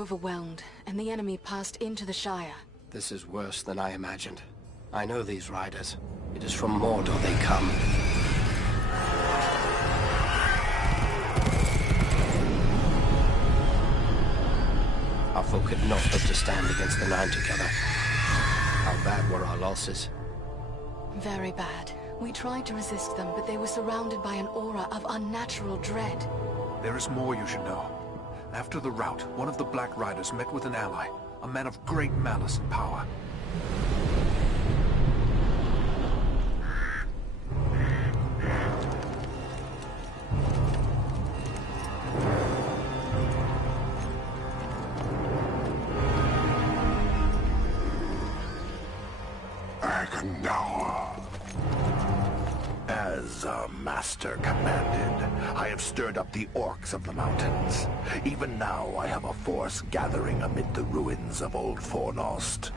overwhelmed, and the enemy passed into the Shire. This is worse than I imagined. I know these riders. It is from Mordor they come. Our folk could not hope to stand against the Nine together. How bad were our losses? Very bad. We tried to resist them, but they were surrounded by an aura of unnatural dread. There is more you should know. After the rout, one of the Black Riders met with an ally, a man of great malice and power. Agendaur. As our master commanded, I have stirred up the orcs of the mountains. Even now I have a force gathering amid the ruins of Old Fornost.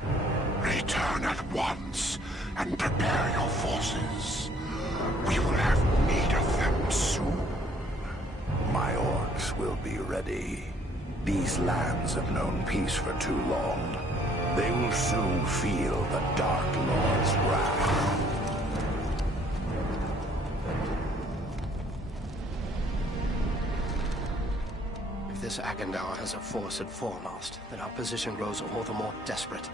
Return at once and prepare your forces. We will have need of them soon. My orcs will be ready. These lands have known peace for too long. They will soon feel the Dark Lord's wrath. If this Agendaur has a force at Fornost, then our position grows all the more desperate.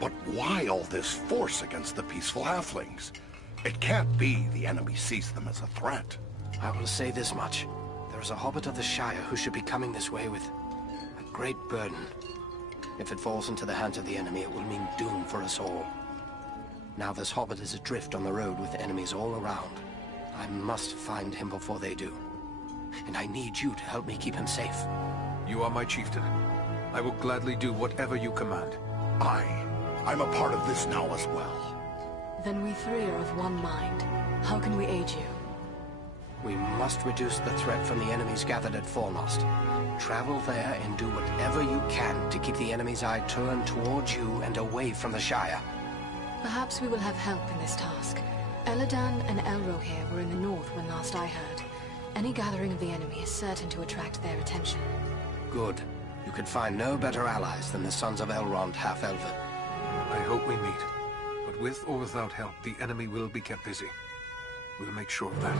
But why all this force against the peaceful halflings? It can't be the enemy sees them as a threat. I will say this much. There is a hobbit of the Shire who should be coming this way with a great burden. If it falls into the hands of the enemy, it will mean doom for us all. Now this hobbit is adrift on the road with enemies all around. I must find him before they do. And I need you to help me keep him safe. You are my chieftain. I will gladly do whatever you command. I'm a part of this now as well. Then we three are of one mind. How can we aid you? We must reduce the threat from the enemies gathered at Fornost. Travel there and do whatever you can to keep the enemy's eye turned towards you and away from the Shire. Perhaps we will have help in this task. Eladan and Elrohir were in the north when last I heard. Any gathering of the enemy is certain to attract their attention. Good. You could find no better allies than the sons of Elrond half-elven. I hope we meet. But with or without help, the enemy will be kept busy. We'll make sure of that.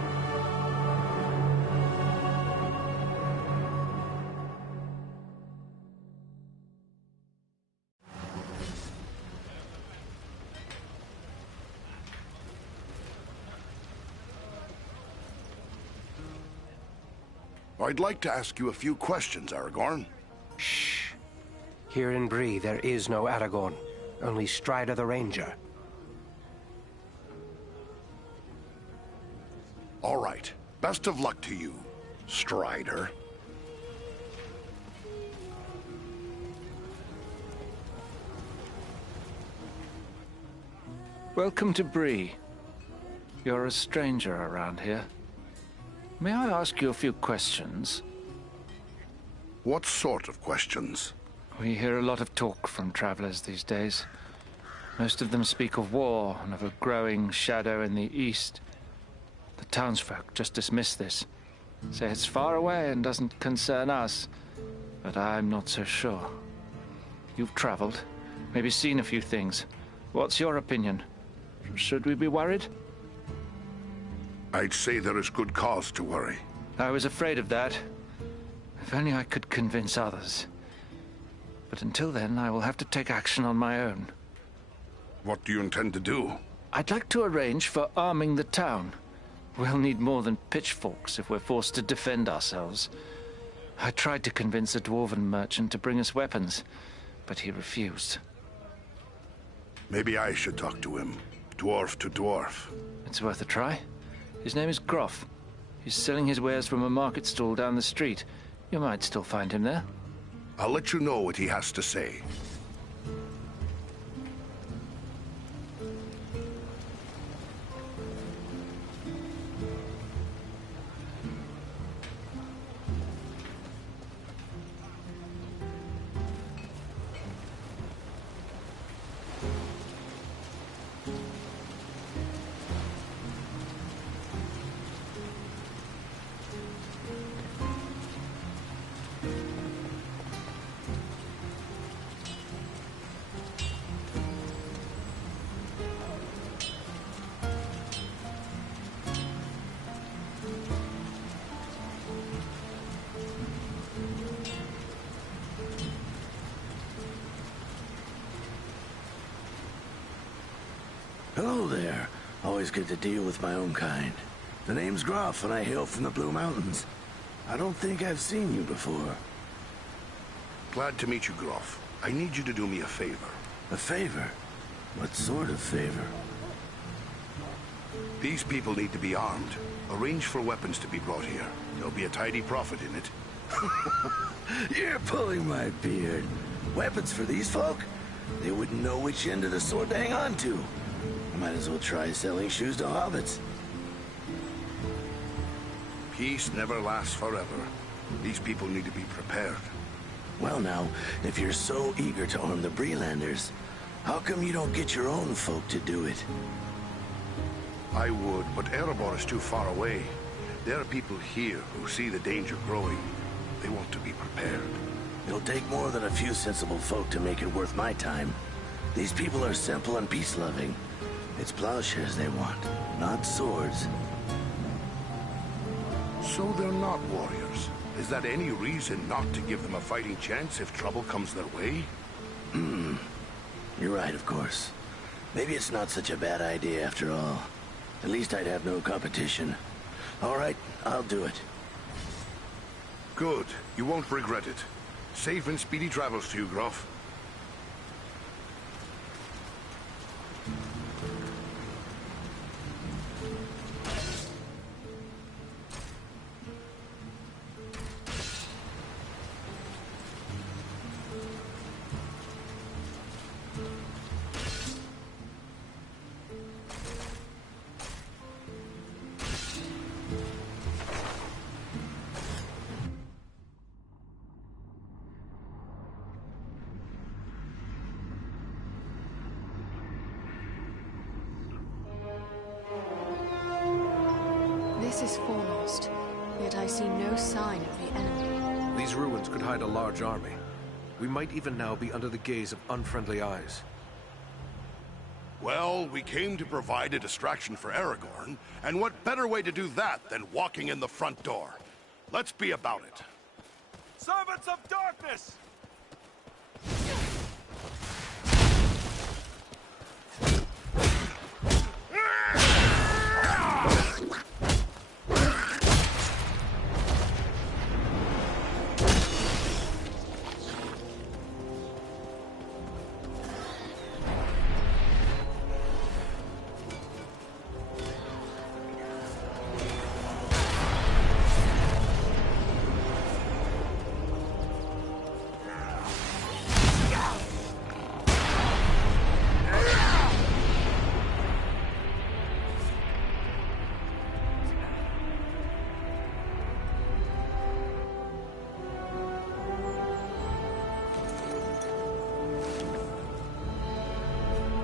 I'd like to ask you a few questions, Aragorn. Shh. Here in Bree, there is no Aragorn. Only Strider the Ranger. All right. Best of luck to you, Strider. Welcome to Bree. You're a stranger around here. May I ask you a few questions? What sort of questions? We hear a lot of talk from travelers these days. Most of them speak of war and of a growing shadow in the east. The townsfolk just dismiss this. Say it's far away and doesn't concern us. But I'm not so sure. You've traveled, maybe seen a few things. What's your opinion? Should we be worried? I'd say there is good cause to worry. I was afraid of that. If only I could convince others. But until then, I will have to take action on my own. What do you intend to do? I'd like to arrange for arming the town. We'll need more than pitchforks if we're forced to defend ourselves. I tried to convince a dwarven merchant to bring us weapons, but he refused. Maybe I should talk to him. Dwarf to dwarf. It's worth a try. His name is Groff. He's selling his wares from a market stall down the street. You might still find him there. I'll let you know what he has to say. there. Always good to deal with my own kind. The name's Groff, and I hail from the Blue Mountains. I don't think I've seen you before. Glad to meet you, Groff. I need you to do me a favor. A favor? What sort of favor? These people need to be armed. Arrange for weapons to be brought here. There'll be a tidy profit in it. You're pulling my beard. Weapons for these folk? They wouldn't know which end of the sword to hang on to. I might as well try selling shoes to hobbits. Peace never lasts forever. These people need to be prepared. Well now, if you're so eager to arm the Brelanders, how come you don't get your own folk to do it? I would, but Erebor is too far away. There are people here who see the danger growing. They want to be prepared. It'll take more than a few sensible folk to make it worth my time. These people are simple and peace-loving. It's plowshares they want, not swords. So they're not warriors. Is that any reason not to give them a fighting chance if trouble comes their way? You're right, of course. Maybe it's not such a bad idea after all. At least I'd have no competition. All right, I'll do it. Good. You won't regret it. Safe and speedy travels to you, Groff. This is Fornost, yet I see no sign of the enemy. These ruins could hide a large army. We might even now be under the gaze of unfriendly eyes. Well, we came to provide a distraction for Aragorn, and what better way to do that than walking in the front door? Let's be about it. Servants of darkness!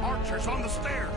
Archers on the stairs!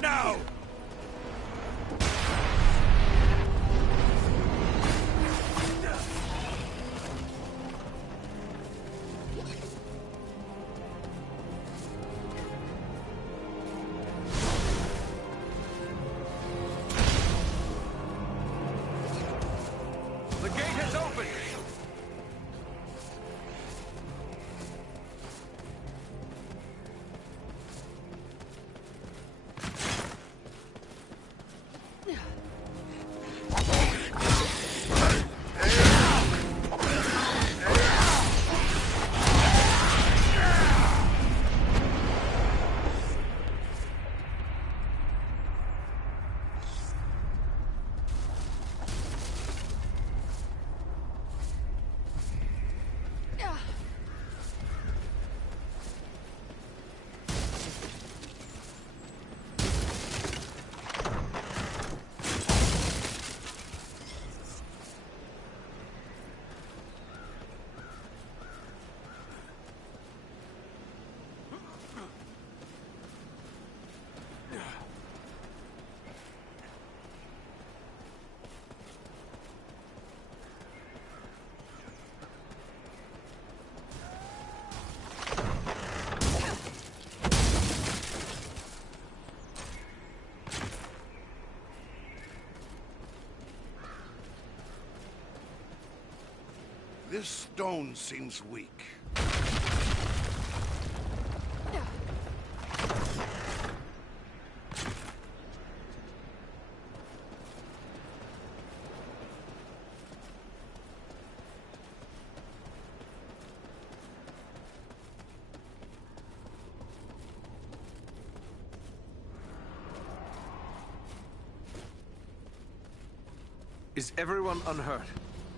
Now! The gate has opened! This stone seems weak. Is everyone unhurt?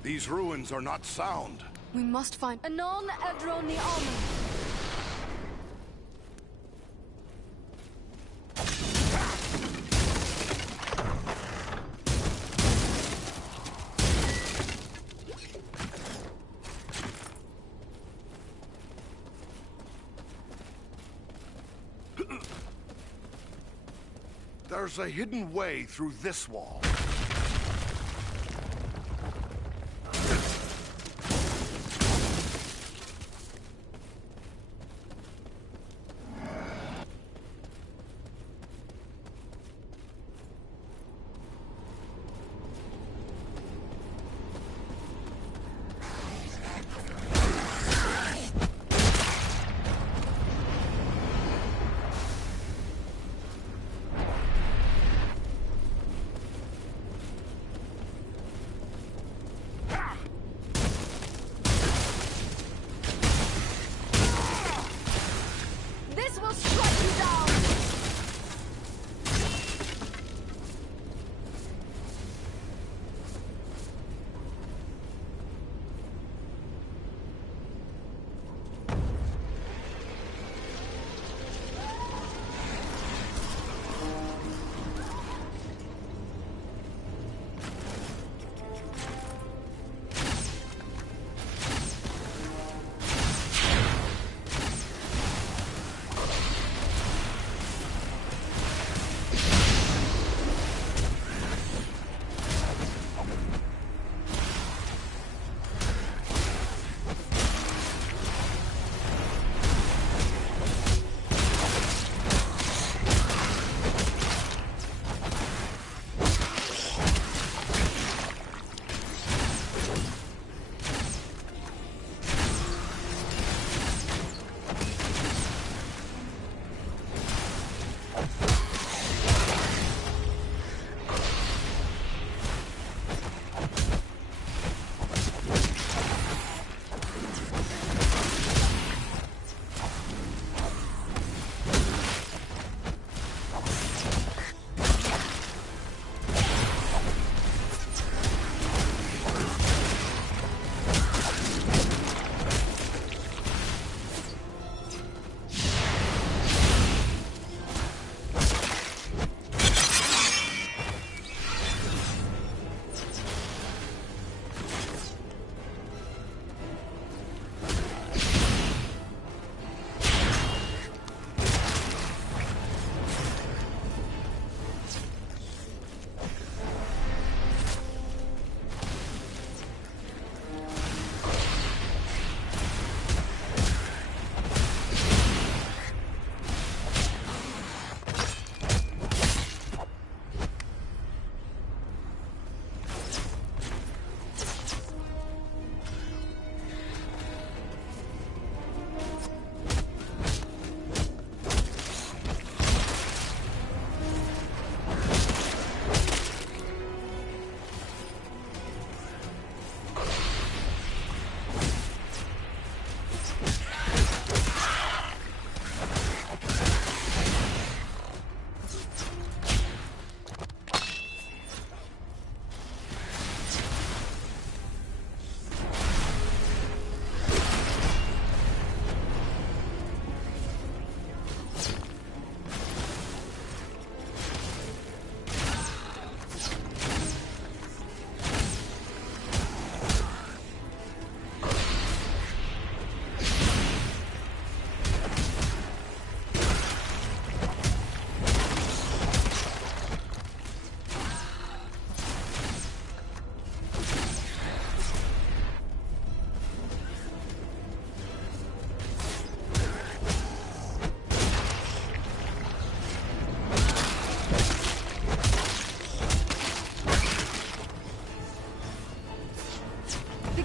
These ruins are not sound. We must find Anon Edron the Almond. There's a hidden way through this wall.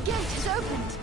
gate is opened.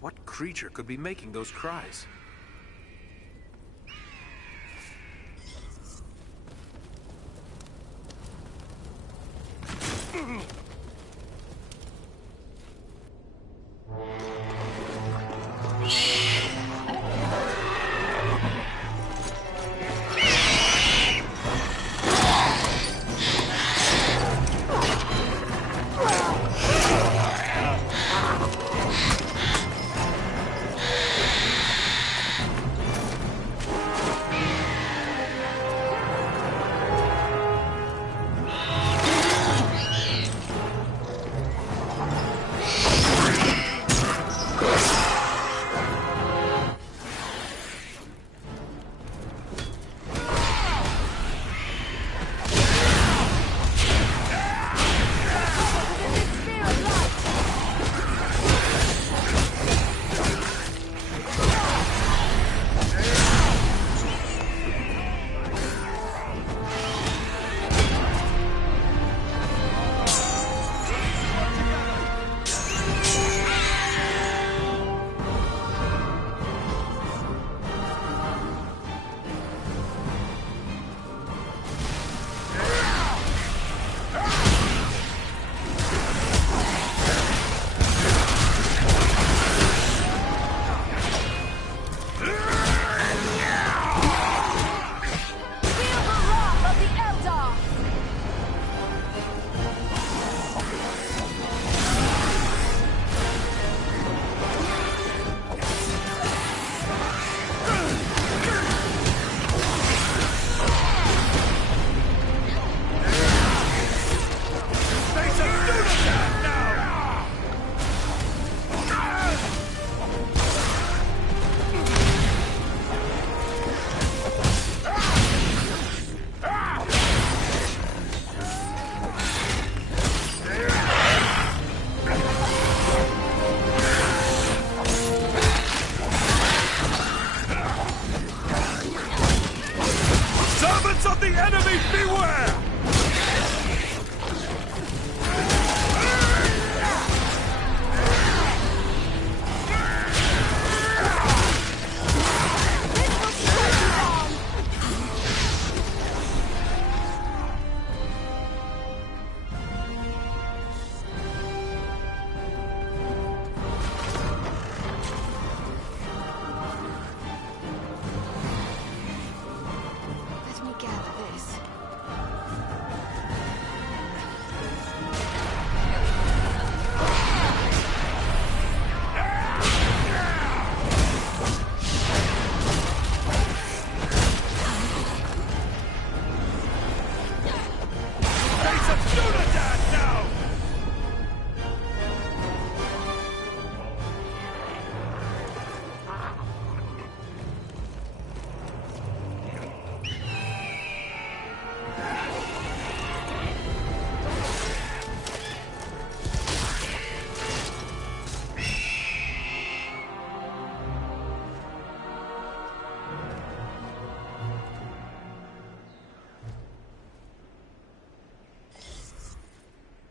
What creature could be making those cries?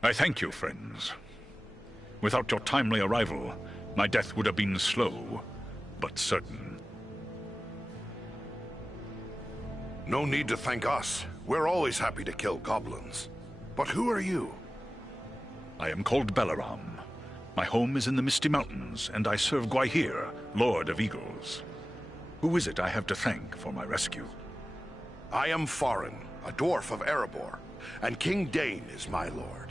I thank you, friends. Without your timely arrival, my death would have been slow, but certain. No need to thank us. We're always happy to kill goblins. But who are you? I am called Balaram. My home is in the Misty Mountains, and I serve Gwaihir, Lord of Eagles. Who is it I have to thank for my rescue? I am Farin, a dwarf of Erebor, and King Dain is my lord.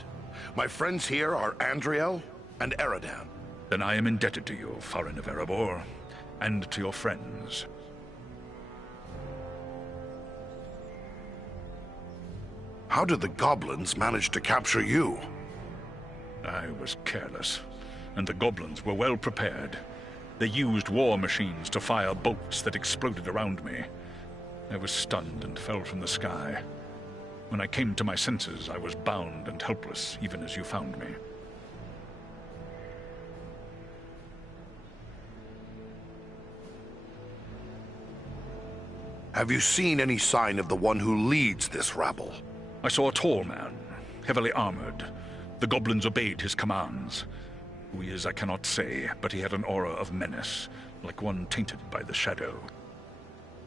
My friends here are Andriel, and Eridan. Then I am indebted to you, Farin of Erebor, and to your friends. How did the goblins manage to capture you? I was careless, and the goblins were well prepared. They used war machines to fire bolts that exploded around me. I was stunned and fell from the sky. When I came to my senses, I was bound and helpless, even as you found me. Have you seen any sign of the one who leads this rabble? I saw a tall man, heavily armored. The goblins obeyed his commands. Who he is, I cannot say, but he had an aura of menace, like one tainted by the shadow.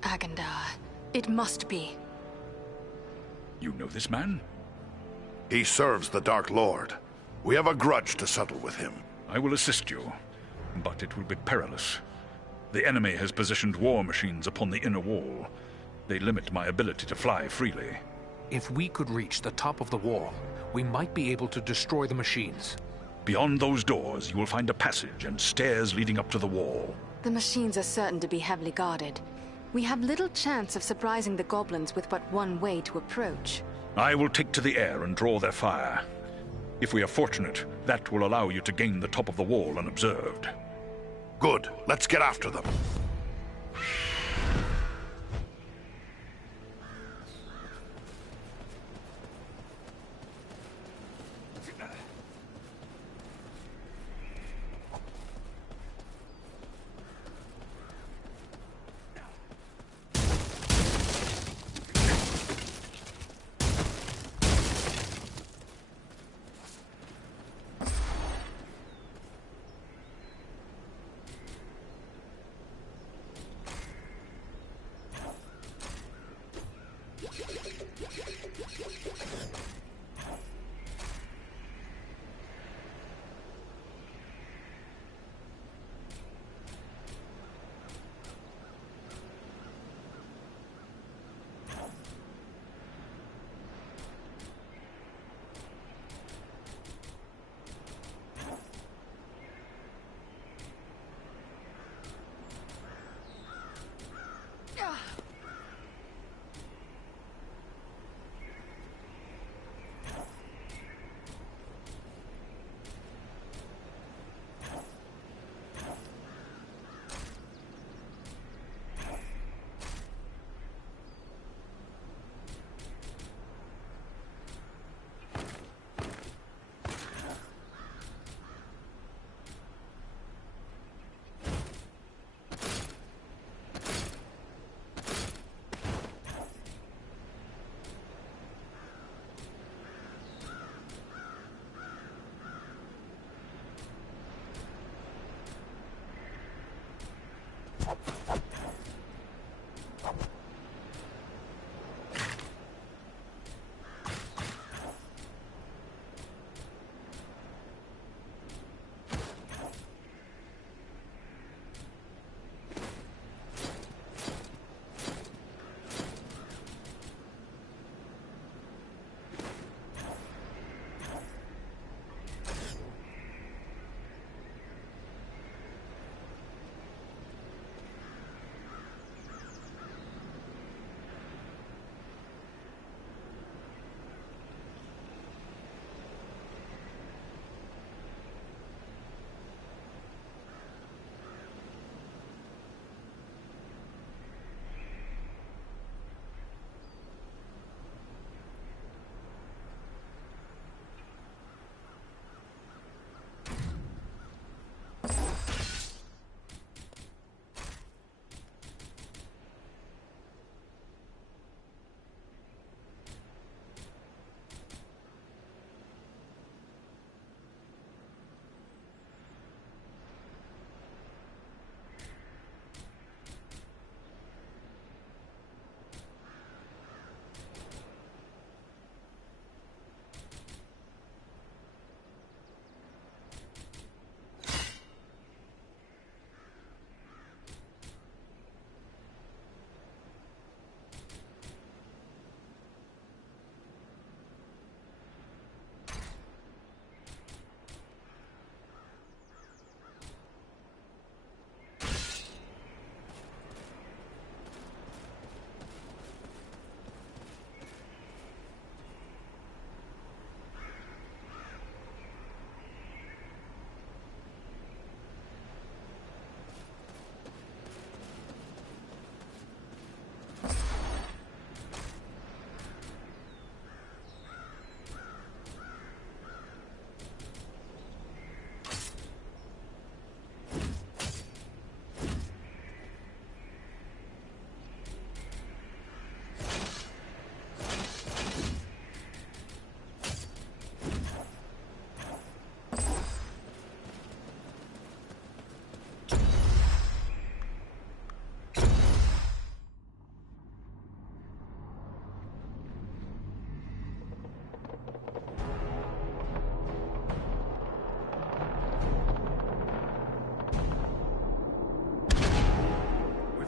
Agandar. It must be. You know this man? He serves the Dark Lord. We have a grudge to settle with him. I will assist you, but it will be perilous. The enemy has positioned war machines upon the inner wall. They limit my ability to fly freely. If we could reach the top of the wall, we might be able to destroy the machines. Beyond those doors, you will find a passage and stairs leading up to the wall. The machines are certain to be heavily guarded. We have little chance of surprising the goblins with but one way to approach. I will take to the air and draw their fire. If we are fortunate, that will allow you to gain the top of the wall unobserved. Good. Let's get after them.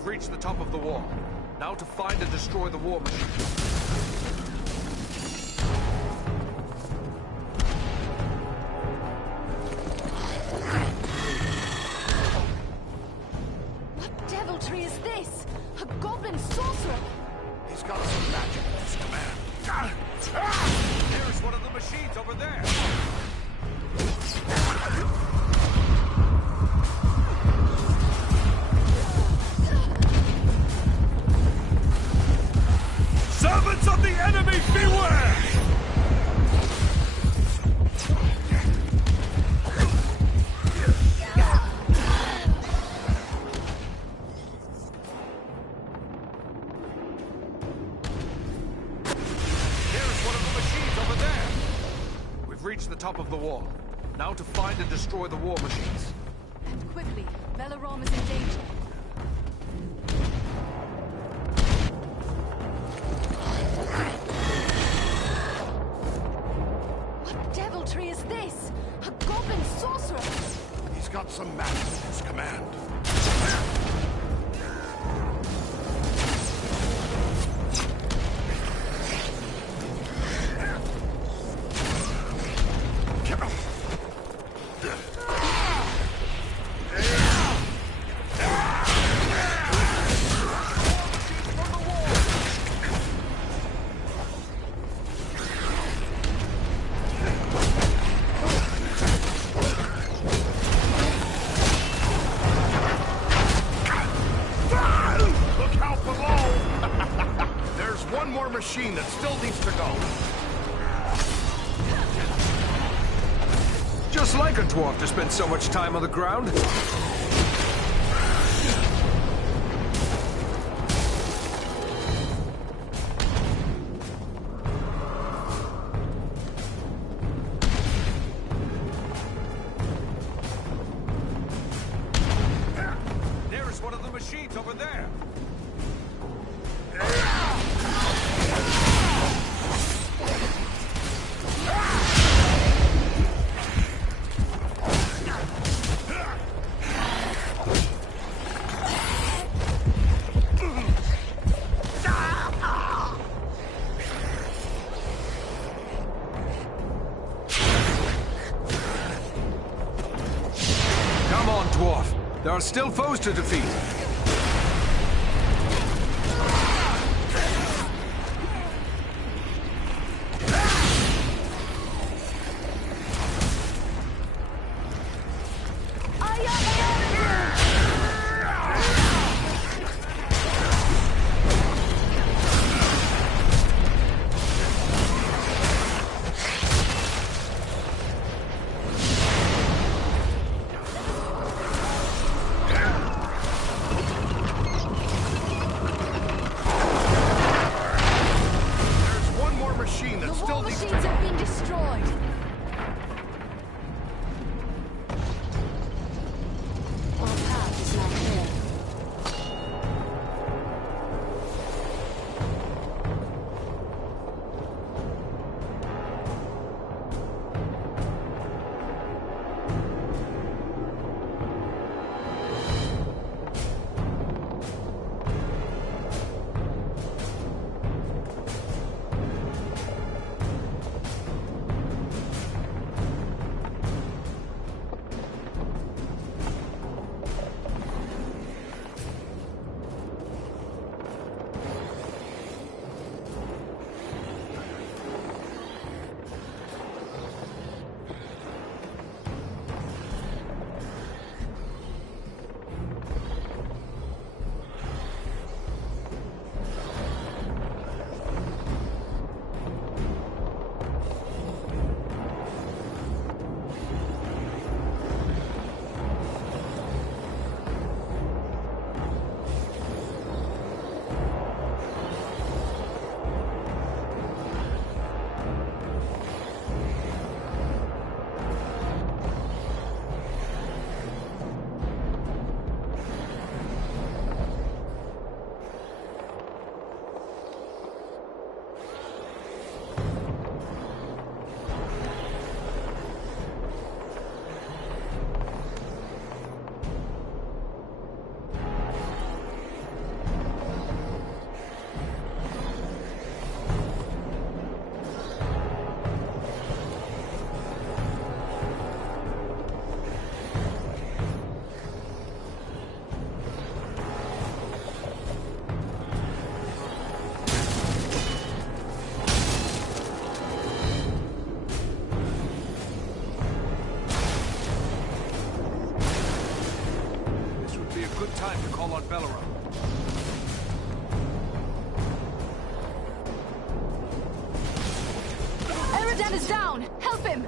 We've reached the top of the wall. Now to find and destroy the war machine. What deviltry is this? A goblin sorcerer! He's got some magic at his command. Here's one of the machines over there. Servants of the enemy, beware! Reach the top of the wall. Now to find and destroy the war machines. And quickly, Velarom is in danger. What deviltry is this? A goblin sorcerer! He's got some magic at his command. Machine that still needs to go. Just like a dwarf to spend so much time on the ground. There's one of the machines over there. Dwarf. There are still foes to defeat. This would be a good time to call on Belleroth. Eradan is down! Help him!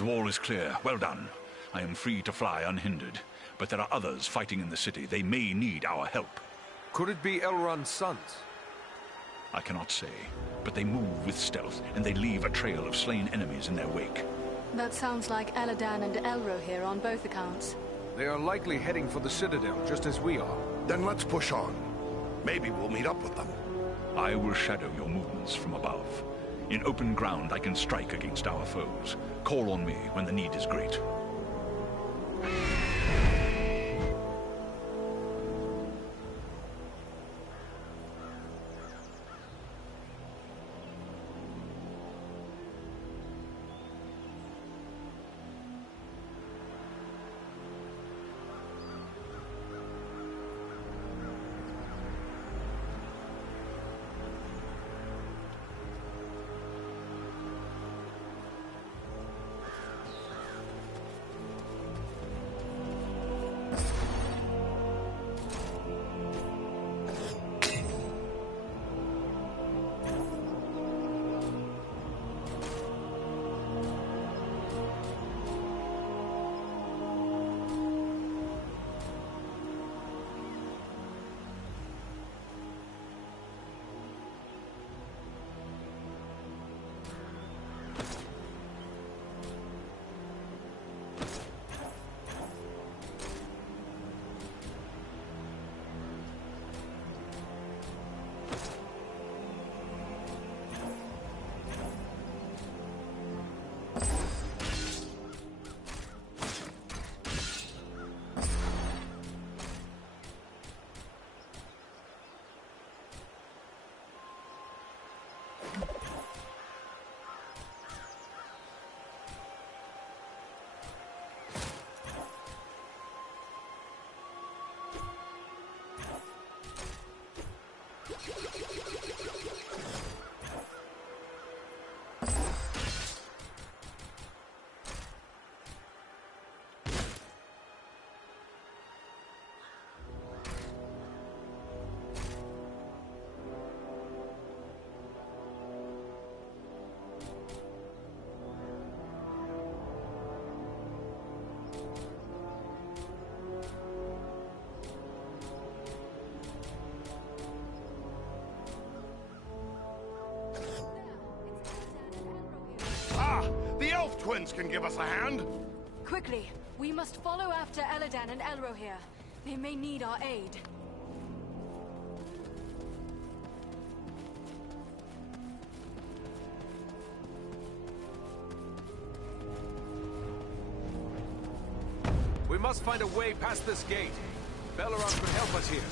The wall is clear. Well done. I am free to fly unhindered. But there are others fighting in the city. They may need our help. Could it be Elrond's sons? I cannot say. But they move with stealth, and they leave a trail of slain enemies in their wake. That sounds like Eladan and Elrohir on both accounts. They are likely heading for the Citadel, just as we are. Then let's push on. Maybe we'll meet up with them. I will shadow your movements from above. In open ground, I can strike against our foes. Call on me when the need is great. Ruins can give us a hand. Quickly, we must follow after Eladan and Elrohir. They may need our aid. We must find a way past this gate. Belleron could help us here.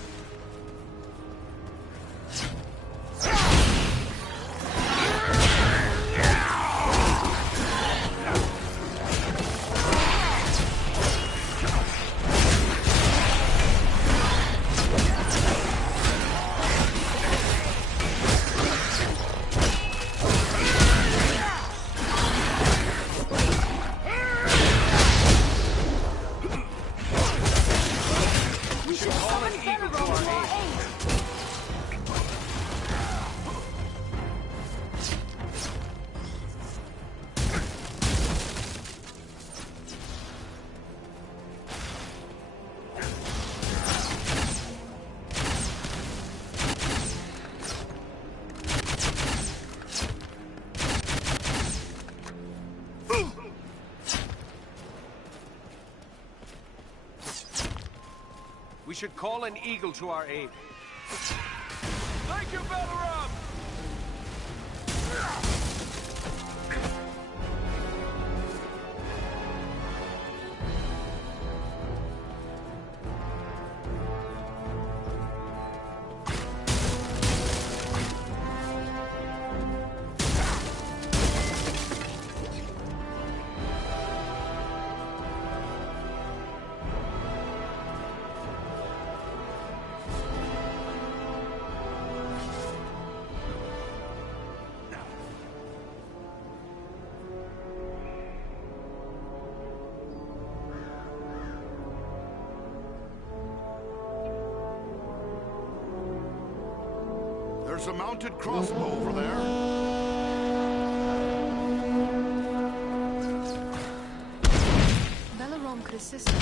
We should call an eagle to our aid. Thank you, Belleron! There's a mounted crossbow over there. Belleron could assist us.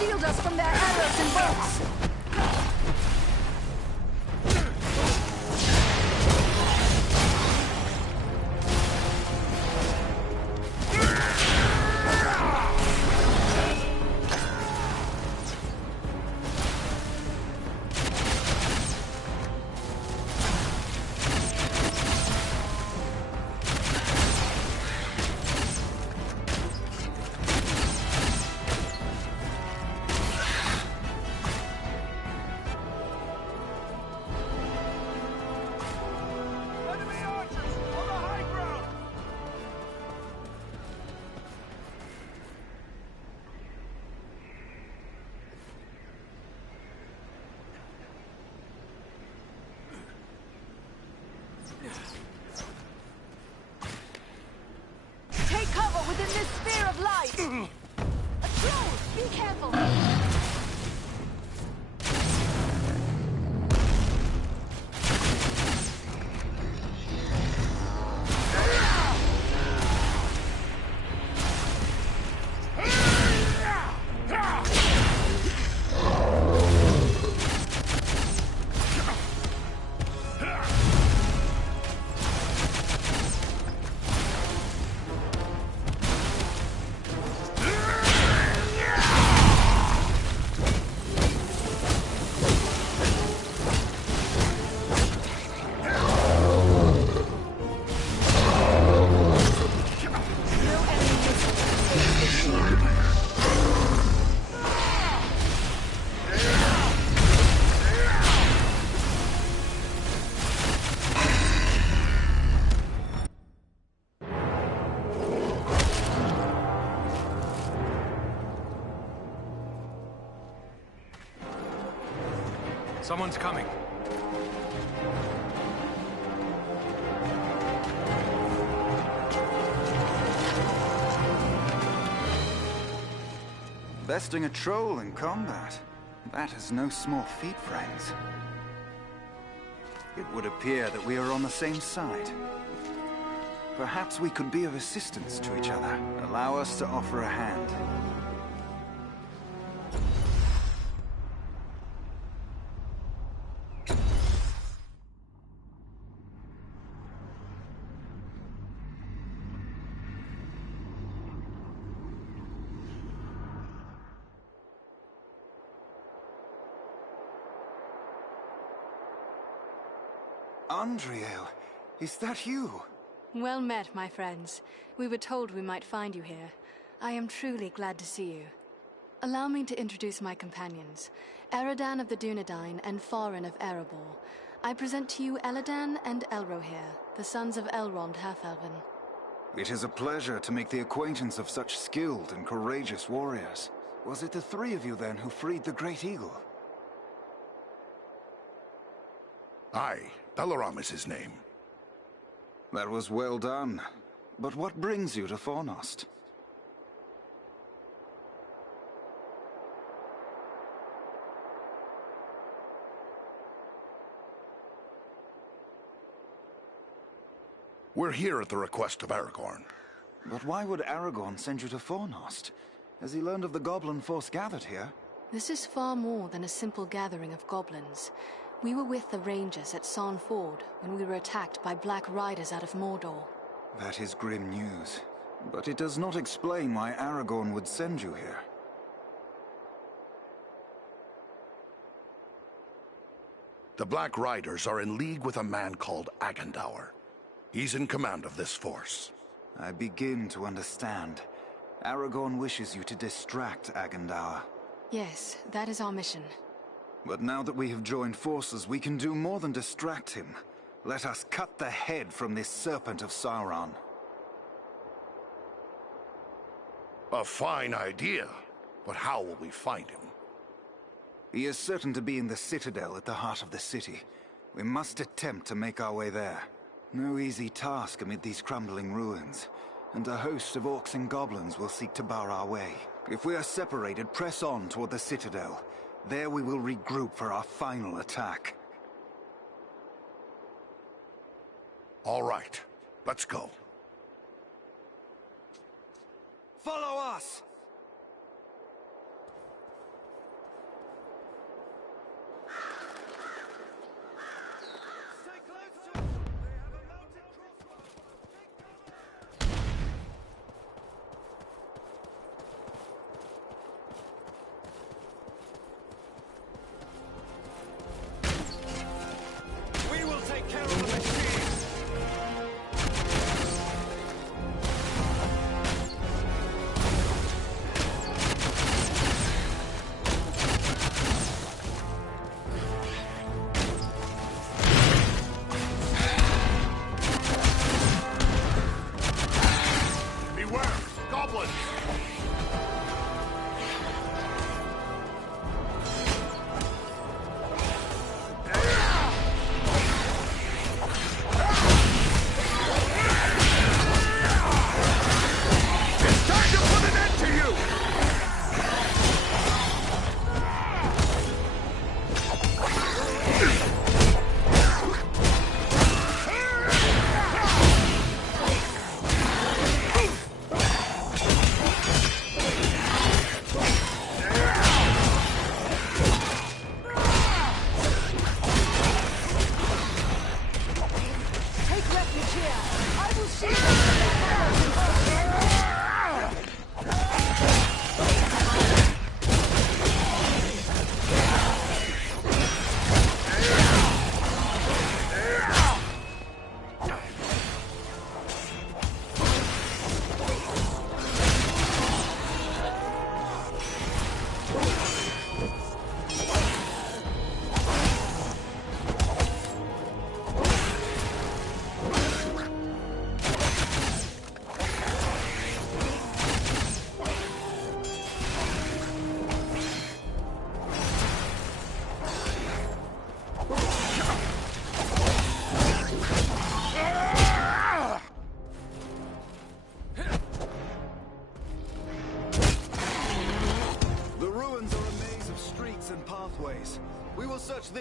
Shield us from their arrows and bolts! Take cover within this sphere of light! A troll! Be careful! Someone's coming. Besting a troll in combat. That is no small feat, friends. It would appear that we are on the same side. Perhaps we could be of assistance to each other. Allow us to offer a hand. Andriel, is that you? Well met, my friends. We were told we might find you here. I am truly glad to see you. Allow me to introduce my companions, Eridan of the Dunedain and Farin of Erebor. I present to you Eladan and Elrohir, the sons of Elrond Half-Elven. It is a pleasure to make the acquaintance of such skilled and courageous warriors. Was it the three of you then who freed the Great Eagle? Aye, Belaram is his name. That was well done. But what brings you to Fornost? We're here at the request of Aragorn. But why would Aragorn send you to Fornost? Has he learned of the goblin force gathered here? This is far more than a simple gathering of goblins. We were with the Rangers at Sarn Ford when we were attacked by Black Riders out of Mordor. That is grim news. But it does not explain why Aragorn would send you here. The Black Riders are in league with a man called Agandaur. He's in command of this force. I begin to understand. Aragorn wishes you to distract Agandaur. Yes, that is our mission. But now that we have joined forces, we can do more than distract him. Let us cut the head from this serpent of Sauron. A fine idea, but how will we find him? He is certain to be in the Citadel at the heart of the city. We must attempt to make our way there. No easy task amid these crumbling ruins, and a host of orcs and goblins will seek to bar our way. If we are separated, press on toward the Citadel. There we will regroup for our final attack. All right, let's go. Follow us!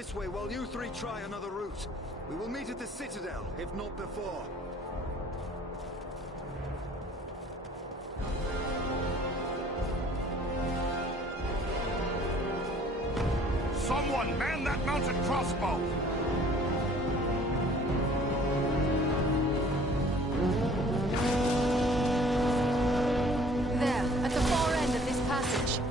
this way while you three try another route. We will meet at the Citadel, if not before. Someone man that mounted crossbow! There, at the far end of this passage.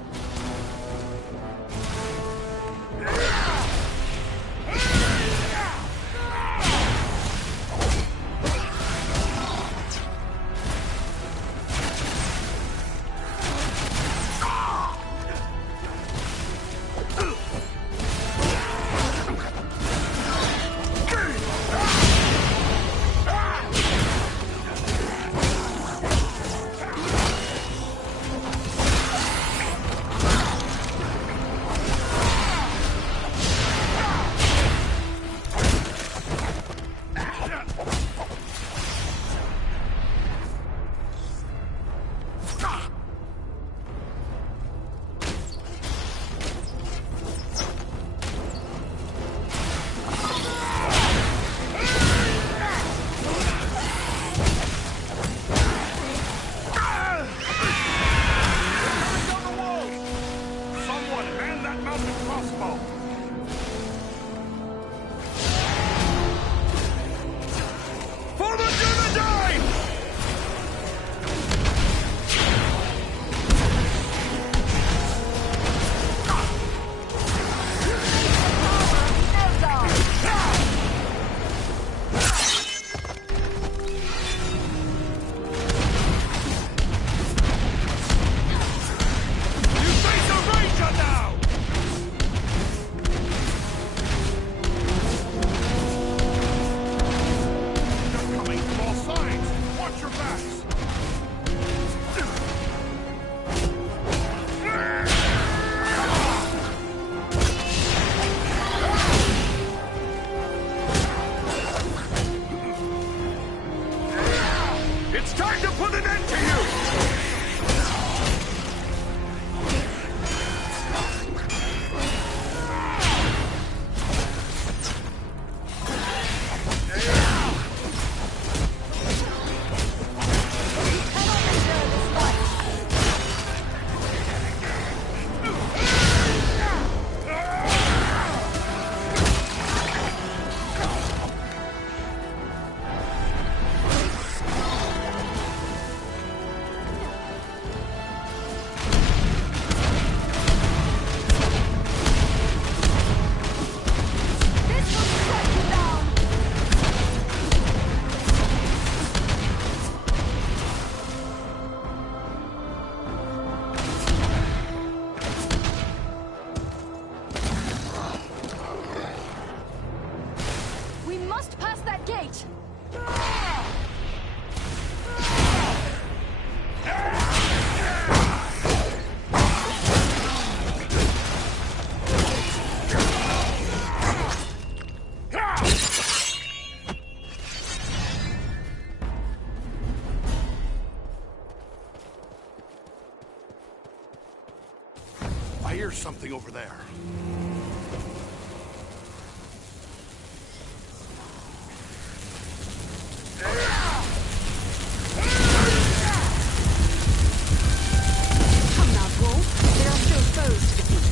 I hear something over there. Come now, Wolf. There are still foes to defeat.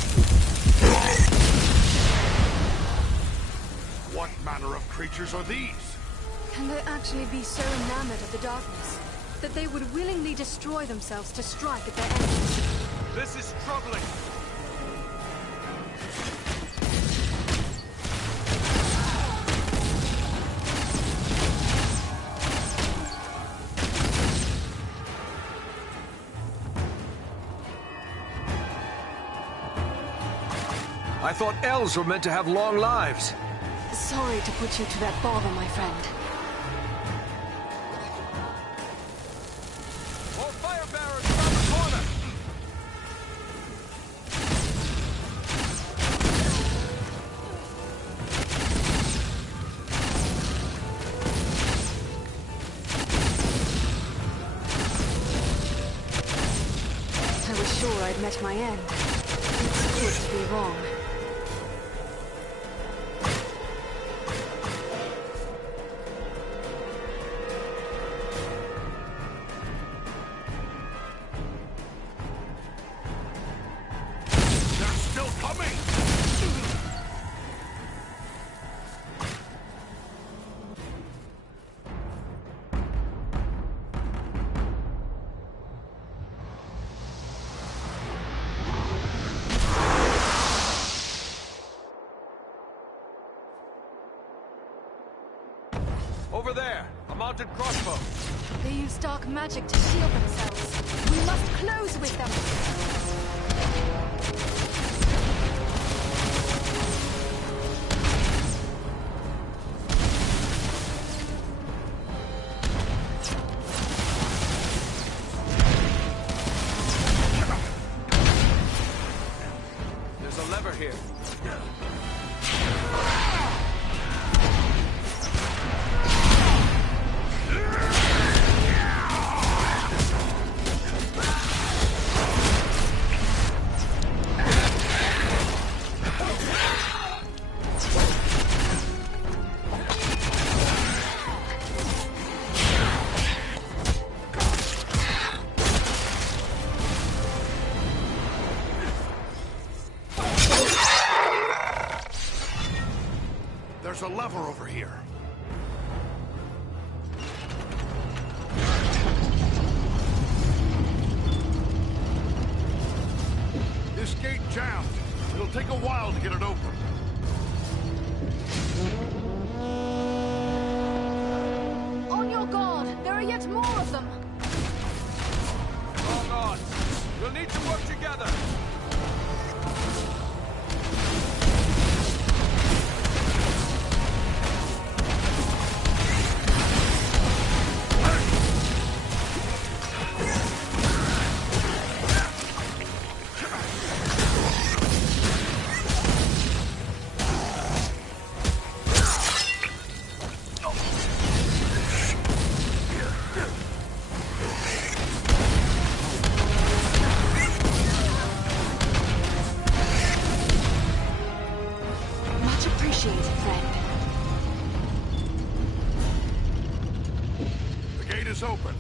What manner of creatures are these? Can they actually be so enamored of the darkness that they would willingly destroy themselves to strike at their enemies? This is troubling. I thought elves were meant to have long lives. Sorry to put you to that bother, my friend. More fire barrels around the corner! I was sure I'd met my end. It's good to be wrong. Over there, a mounted crossbow. They use dark magic to shield themselves. We must close with them. There's a lever here. There's a lever over here. This gate jammed. It'll take a while to get it open. On your guard! There are yet more of them! Hold on. We'll need to work together. Much appreciated, friend. The gate is open.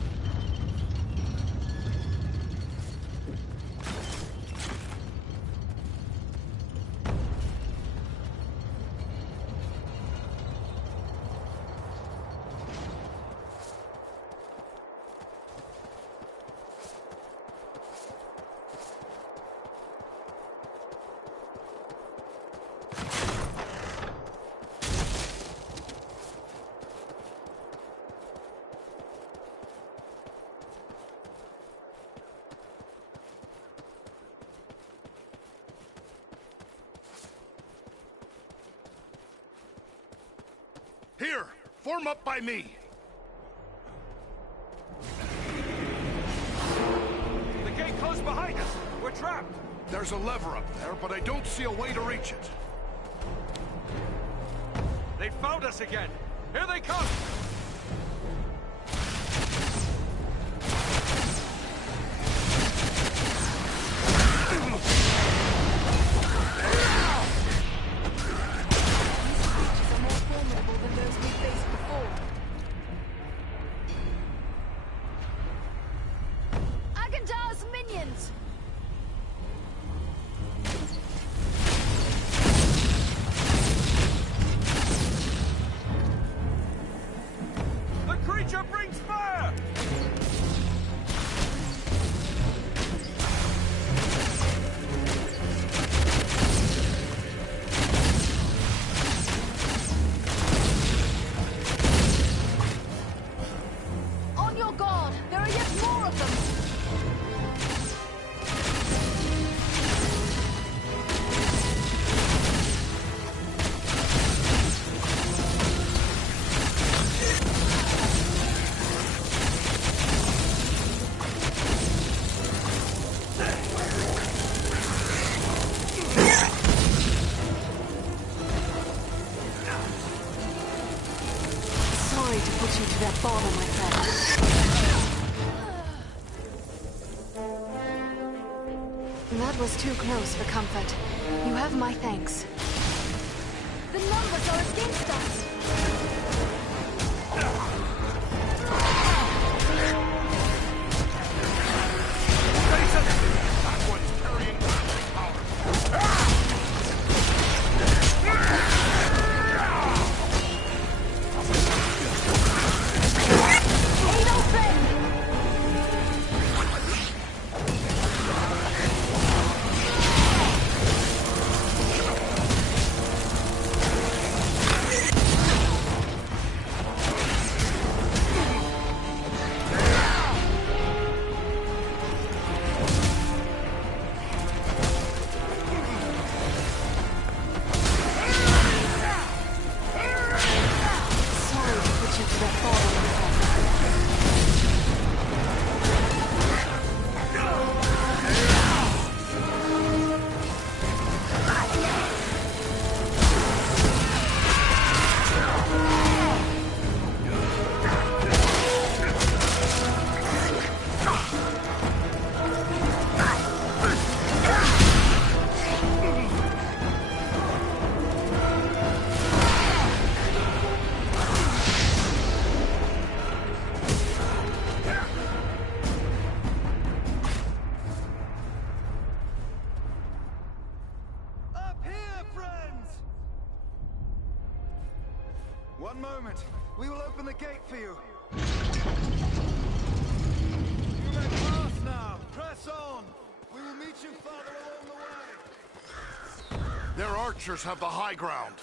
Here, form up by me. The gate closed behind us. We're trapped. There's a lever up there, but I don't see a way to reach it. They found us again. Here they come. Are more formidable than those we faced before. Agandar's minions! The creature brings fire! On your guard! There are yet more of them! Sorry to put you to that bother, my friend. That was too close for comfort. You have my thanks. The numbers are against us! That one's carrying magic power. Aid our friend! that Thorin has sent. One moment. We will open the gate for you. You may pass now. Press on. We will meet you farther along the way. Their archers have the high ground.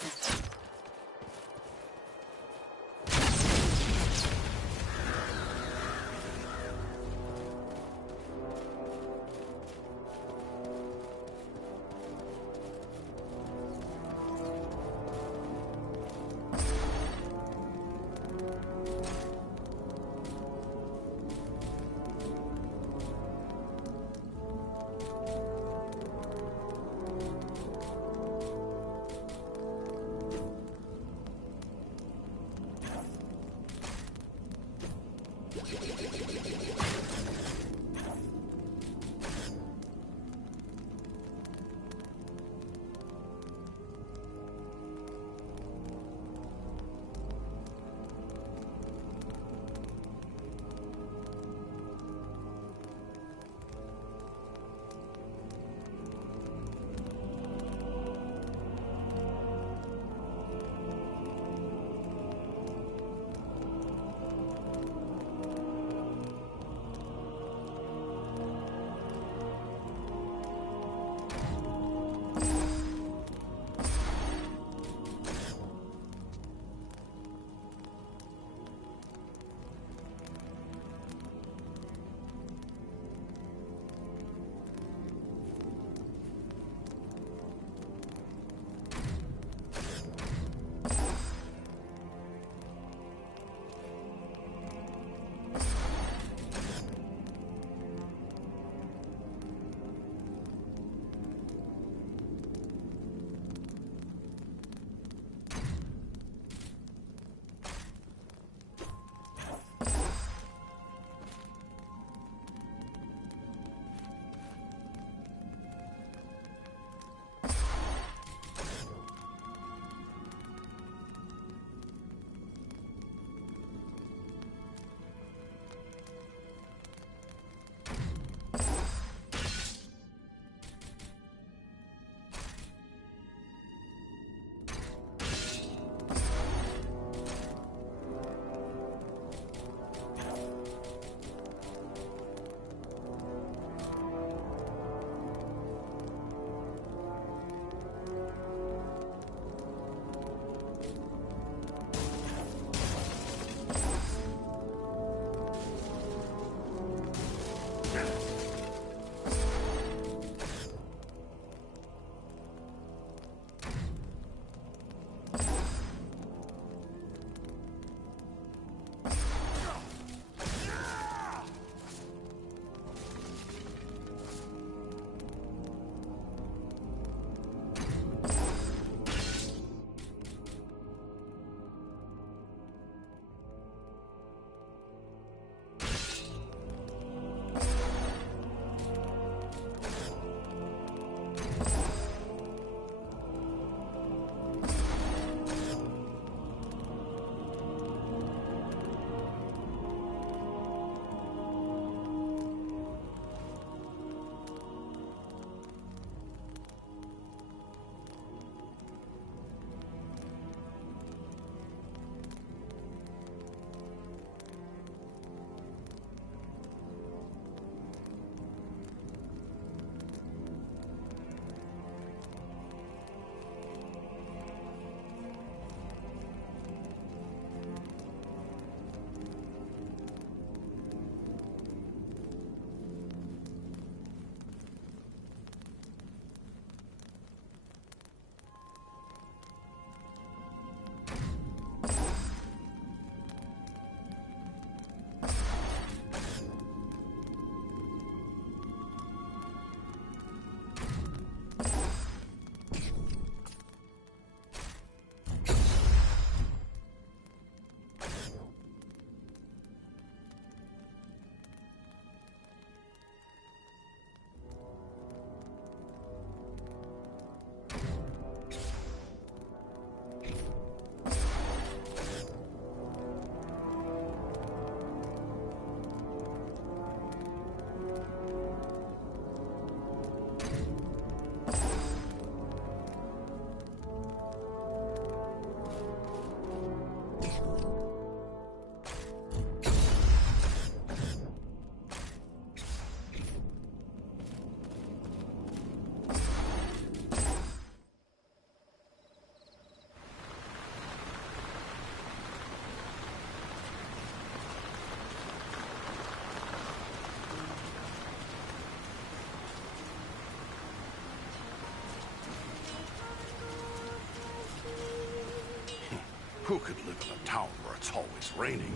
Who could live in a town where it's always raining?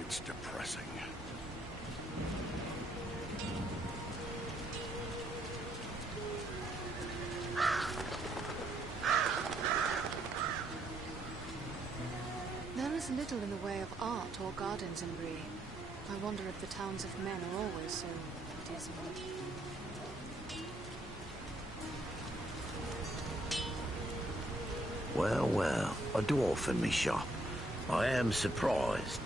It's depressing. There is little in the way of art or gardens in Bree. I wonder if the towns of men are always so dismal. Well, well, a dwarf in me shop. I am surprised.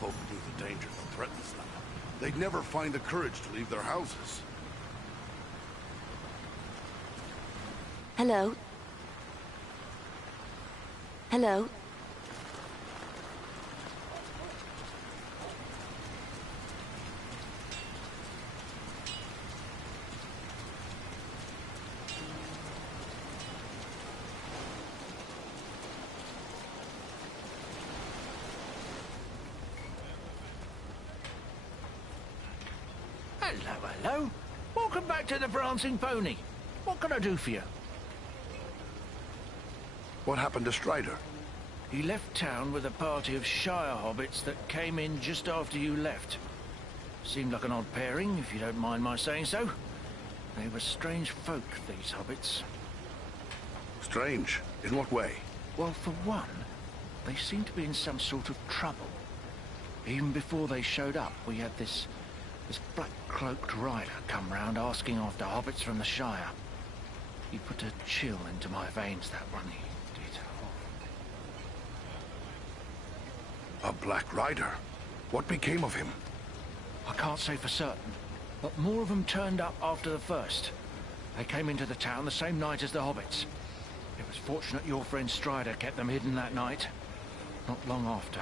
Folk knew the danger that threatens them. They'd never find the courage to leave their houses. Hello? Hello? Hello, hello. Welcome back to the Prancing Pony. What can I do for you? What happened to Strider? He left town with a party of Shire hobbits that came in just after you left. Seemed like an odd pairing, if you don't mind my saying so. They were strange folk, these hobbits. Strange? In what way? Well, for one, they seemed to be in some sort of trouble. Even before they showed up, we had this black-cloaked rider come round asking after hobbits from the Shire. He put a chill into my veins, that one, he did. A Black Rider? What became of him? I can't say for certain, but more of them turned up after the first. They came into the town the same night as the hobbits. It was fortunate your friend Strider kept them hidden that night. Not long after,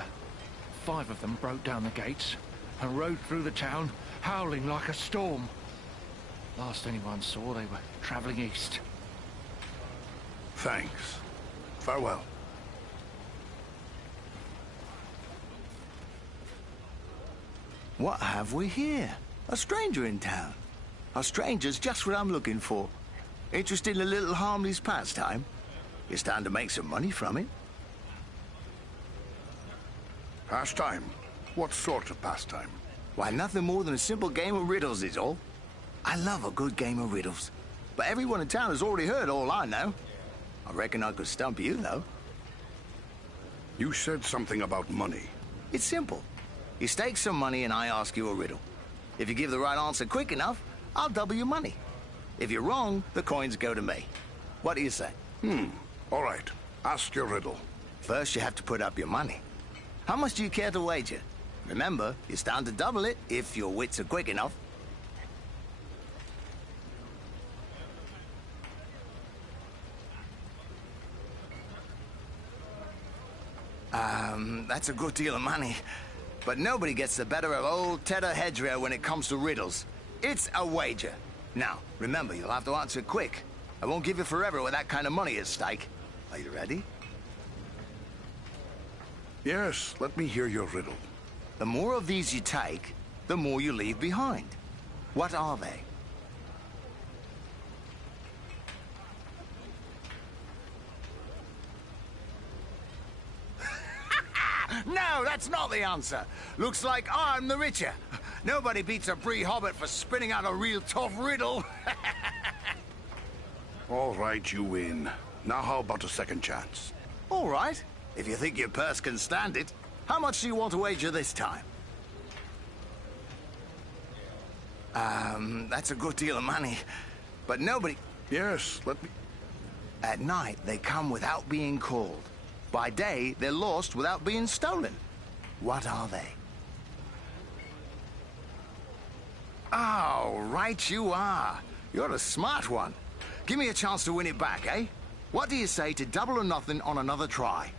5 of them broke down the gates and rode through the town, howling like a storm. Last anyone saw, they were traveling east. Thanks. Farewell. What have we here? A stranger in town. A stranger's just what I'm looking for. Interested in a little harmless pastime? It's time to make some money from it. Pastime? What sort of pastime? Why, nothing more than a simple game of riddles is all. I love a good game of riddles. But everyone in town has already heard all I know. I reckon I could stump you, though. You said something about money. It's simple. You stake some money and I ask you a riddle. If you give the right answer quick enough, I'll double your money. If you're wrong, the coins go to me. What do you say? All right. Ask your riddle. First, you have to put up your money. How much do you care to wager? Remember, you stand to double it if your wits are quick enough. That's a good deal of money. But nobody gets the better of old Tedder Hedgerow when it comes to riddles. It's a wager. Now, remember, you'll have to answer quick. I won't give you forever with that kind of money at stake. Are you ready? Yes, let me hear your riddle. The more of these you take, the more you leave behind. What are they? No, that's not the answer. Looks like I'm the richer. Nobody beats a Bree hobbit for spinning out a real tough riddle. All right, you win. Now how about a second chance? All right, if you think your purse can stand it. How much do you want to wager this time? That's a good deal of money. But nobody... Yes, let me... At night, they come without being called. By day, they're lost without being stolen. What are they? Oh, right you are. You're a smart one. Give me a chance to win it back, eh? What do you say to double or nothing on another try?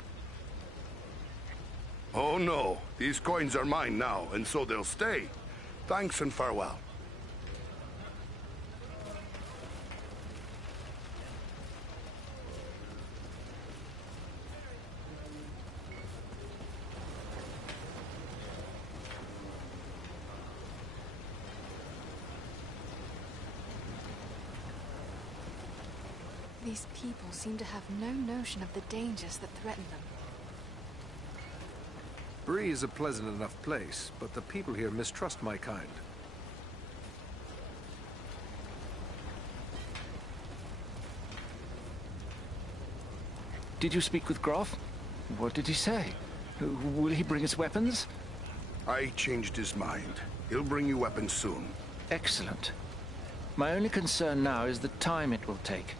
Oh no, these coins are mine now, and so they'll stay. Thanks and farewell. These people seem to have no notion of the dangers that threaten them. Bree is a pleasant enough place, but the people here mistrust my kind. Did you speak with Groff? What did he say? Will he bring us weapons? I changed his mind. He'll bring you weapons soon. Excellent. My only concern now is the time it will take.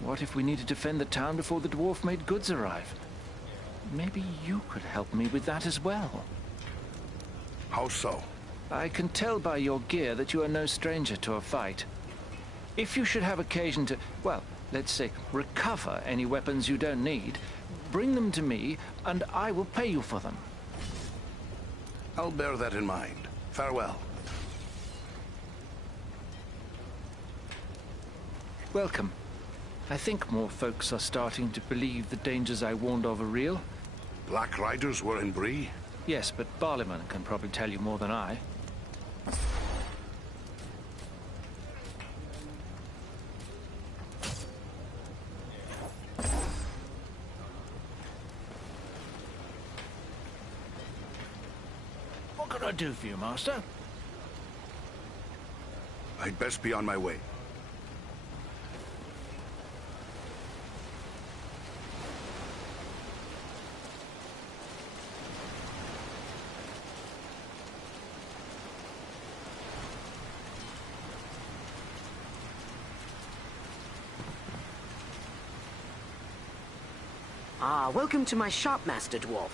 What if we need to defend the town before the dwarf-made goods arrive? Maybe you could help me with that as well. How so? I can tell by your gear that you are no stranger to a fight. If you should have occasion to, well, let's say, recover any weapons you don't need, bring them to me, and I will pay you for them. I'll bear that in mind. Farewell. Welcome. I think more folks are starting to believe the dangers I warned of are real. Black Riders were in Bree? Yes, but Barliman can probably tell you more than I. What can I do for you, Master? I'd best be on my way. Ah, welcome to my shop, Master Dwarf.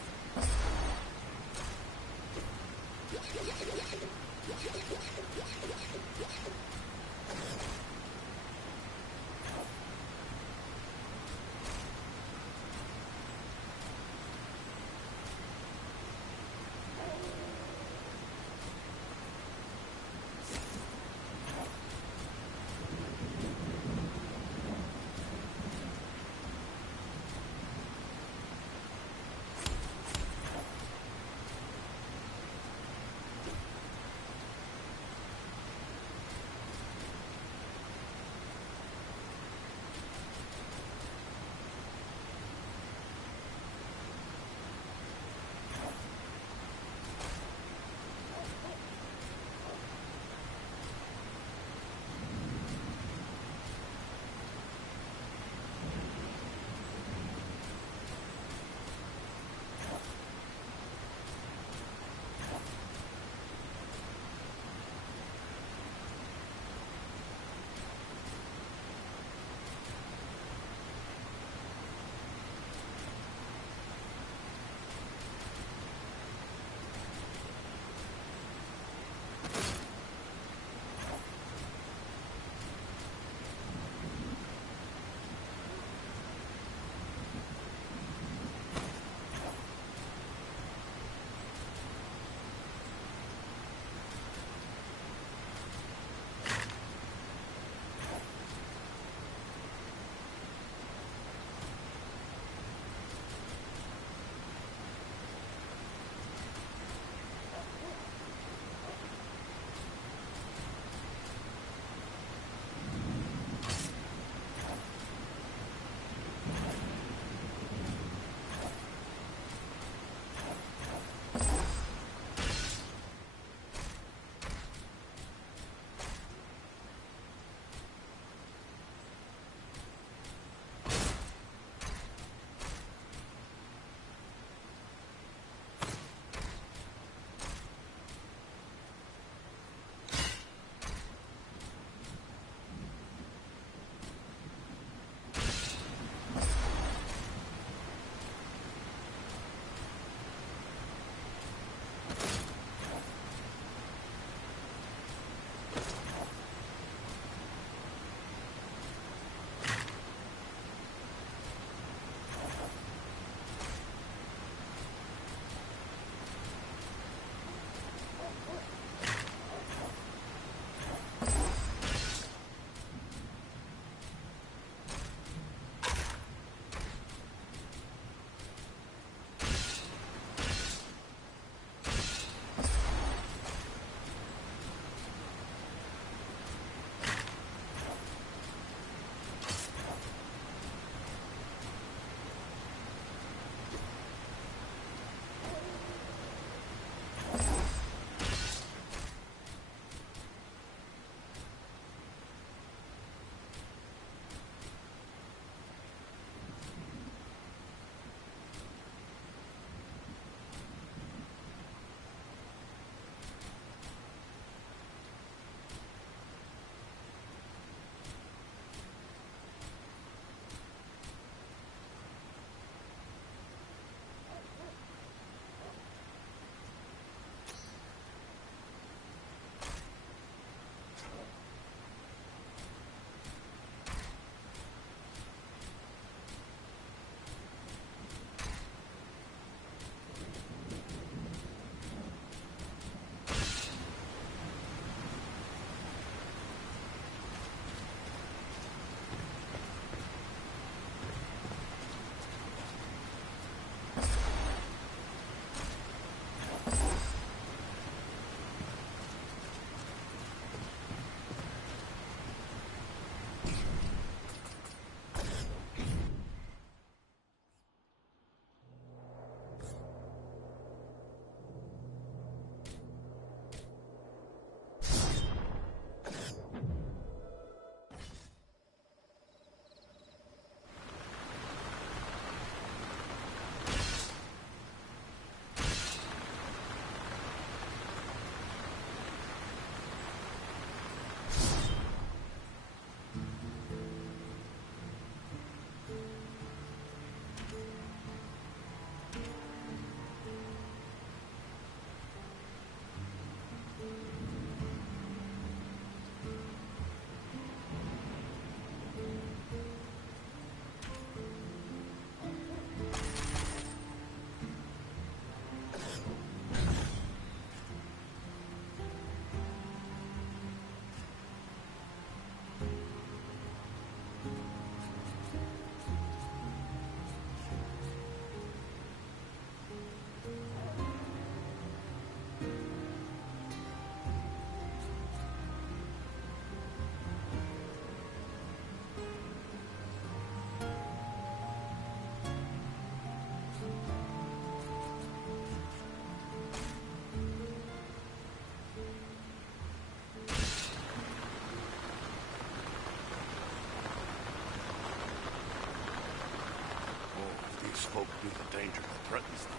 townsfolk knew the danger that threatens them,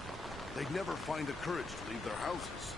they'd never find the courage to leave their houses.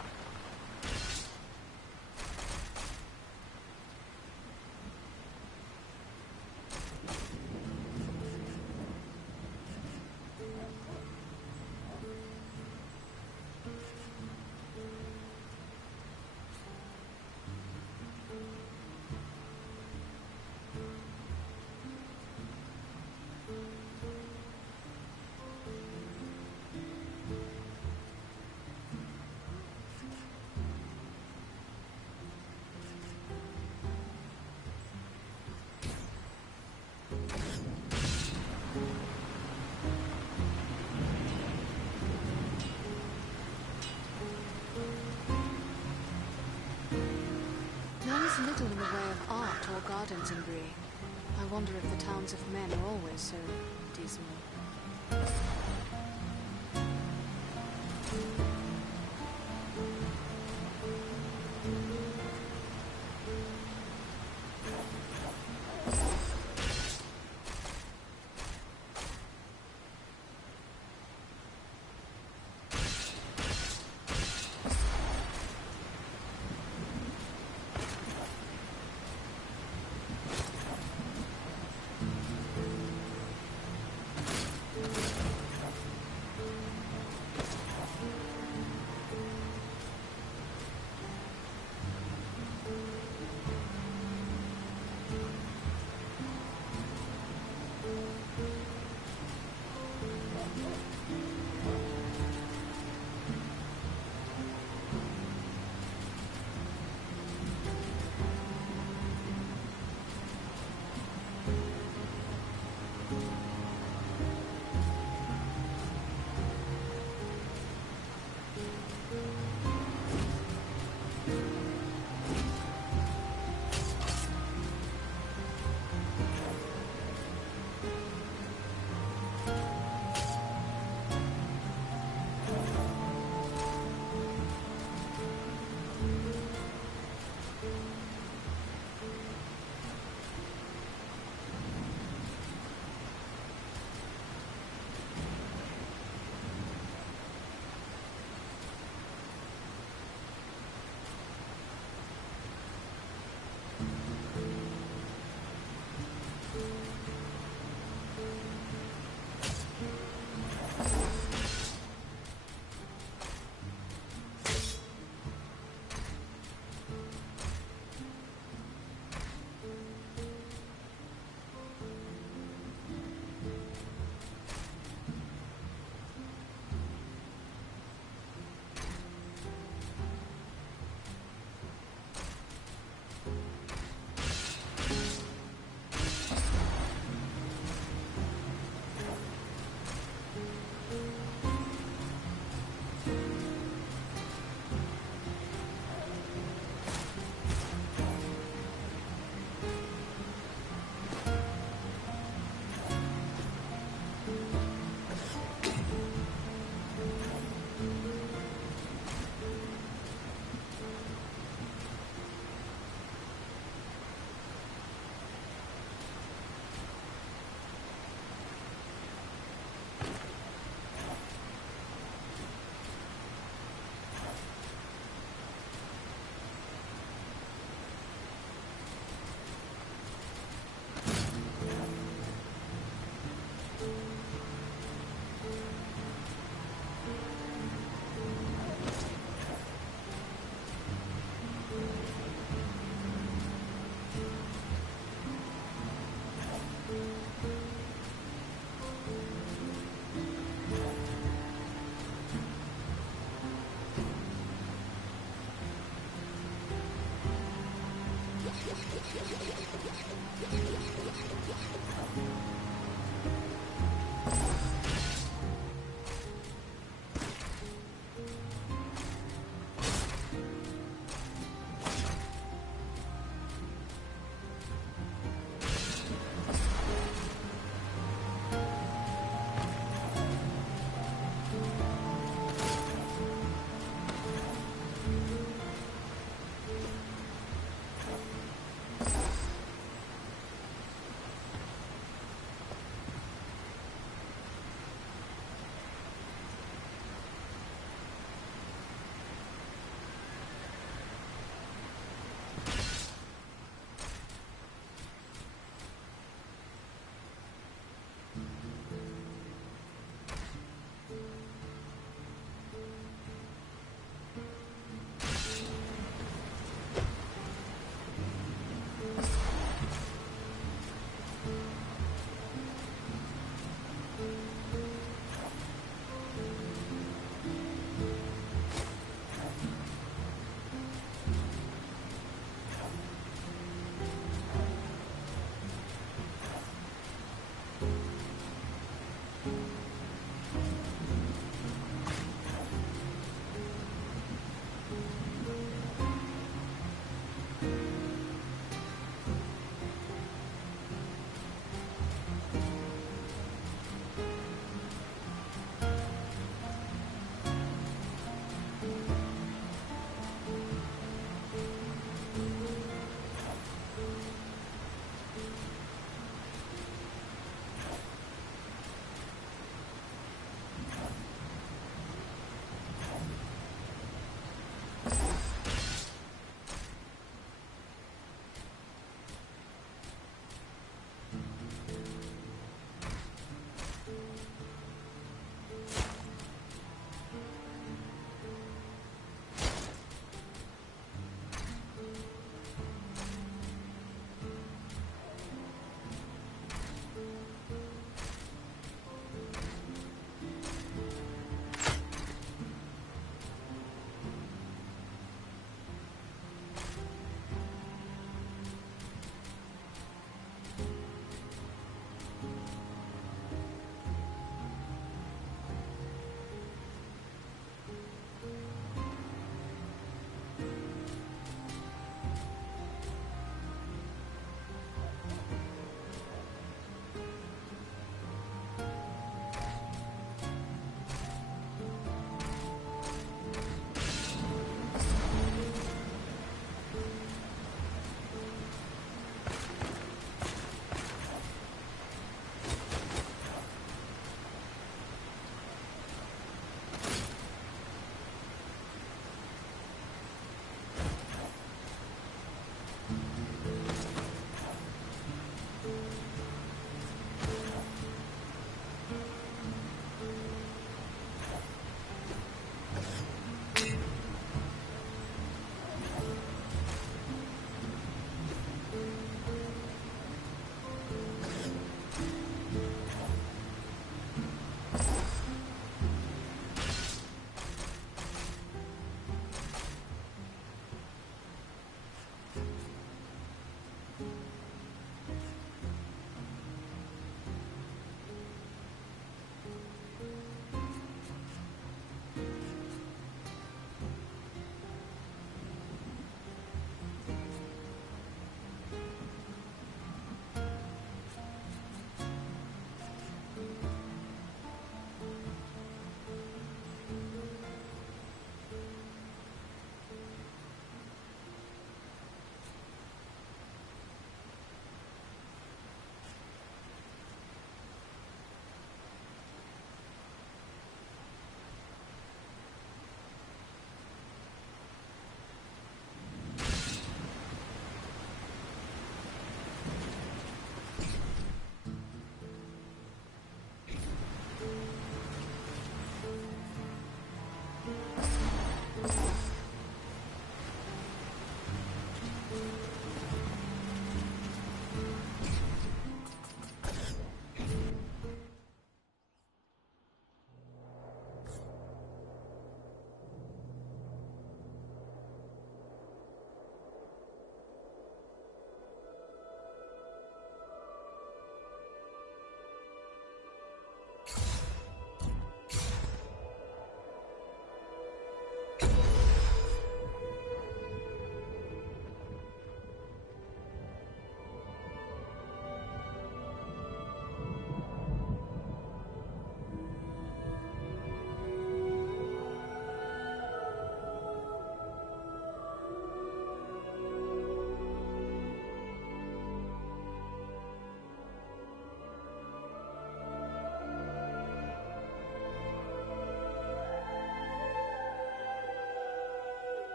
There's little in the way of art or gardens in Bree. I wonder if the towns of men are always so dismal.